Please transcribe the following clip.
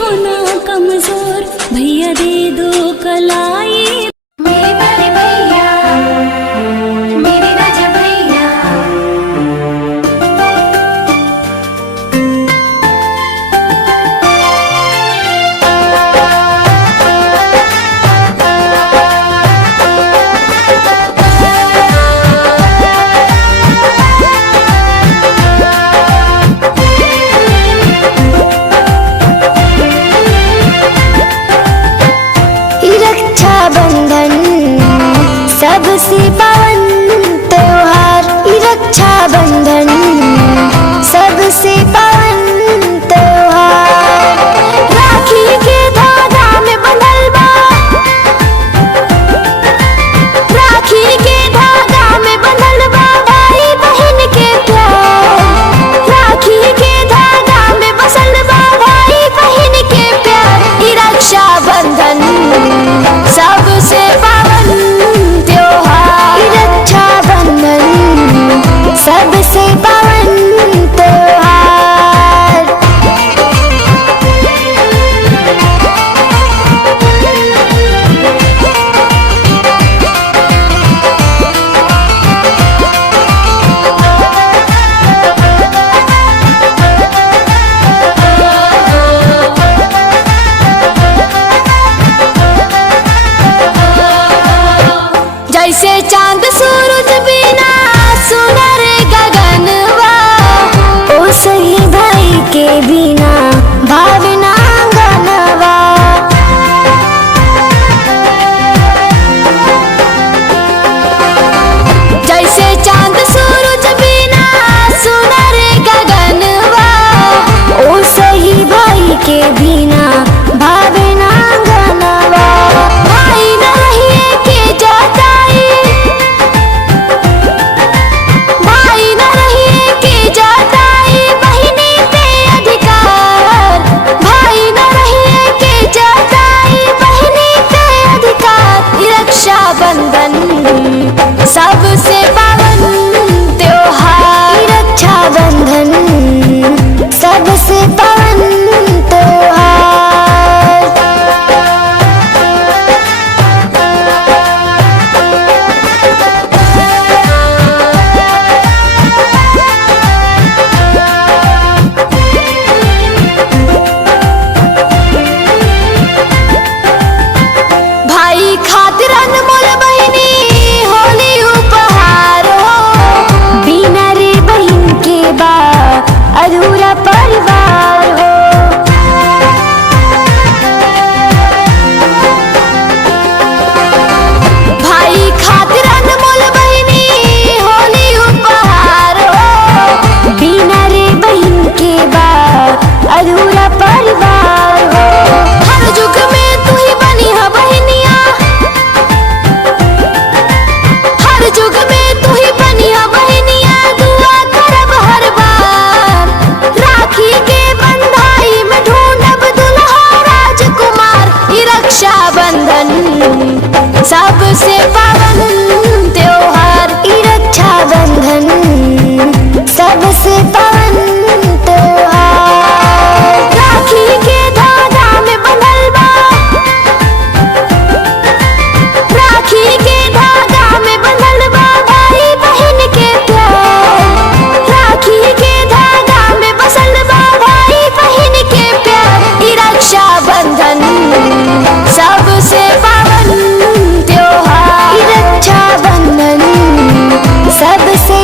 हो ना कमजोर, भैया दे दो कलाई। मेरे बड़े भैया, मेरे राजा भैया। रक्षाबंधन सबसे पावन त्योहार, रक्षाबंधन सबसे पावन त्योहार। राखी के धागा में बंधल बा, राखी के धागा में बंधल बा भाई बहन के प्यार। राखी के धागा में बसल बा भाई बहन के प्यार। रक्षाबंधन सबसे पावन त्योहार, रक्षाबंधन सबसे पावन त्योहार। जैसे चांद सूरज बिना सुनर गगनवा, ओ सही भाई के बिना भावना गनवा। जैसे चांद सूरज बिना सुनर गगनवा, ओ सही भाई के बिना भावना गनवा। भाई न रहिए के जाताई, भाई न रहिए के जाताई बहिनी पे अधिकार। भाई न रहिए के जाताई बहिनी पे अधिकार। रक्षाबंधन सबसे पावन त्योहार, रक्षाबंधन सबसे पावन त्योहार। भाई खातिर अनमोल बहिनी होली उपहार हो, बिना रे बहिन के बा अधूरा परिवार हो। भाई खातिर अनमोल बहिनी होली उपहार हो, बिना रे बहिन के बा अधूरा परिवार हो। हर युग में तू ही बनी है बहनिया, हर युग में तू ही बनी है बहनिया। दुआ करब हर बार, राखी के बंधाई में ढूंढब दुल्हा राजकुमार। रक्षाबंधन सबसे पावन त्योहार, रक्षाबंधन सबसे पावन त्योहार। राखी के धागा में बंधल बा, राखी के धागा में बंधल बा भाई बहन के प्यार। राखी के धागा में बसल बा भाई बहन के प्यार। रक्षाबंधन सबसे पावन त्योहार, रक्षाबंधन सबसे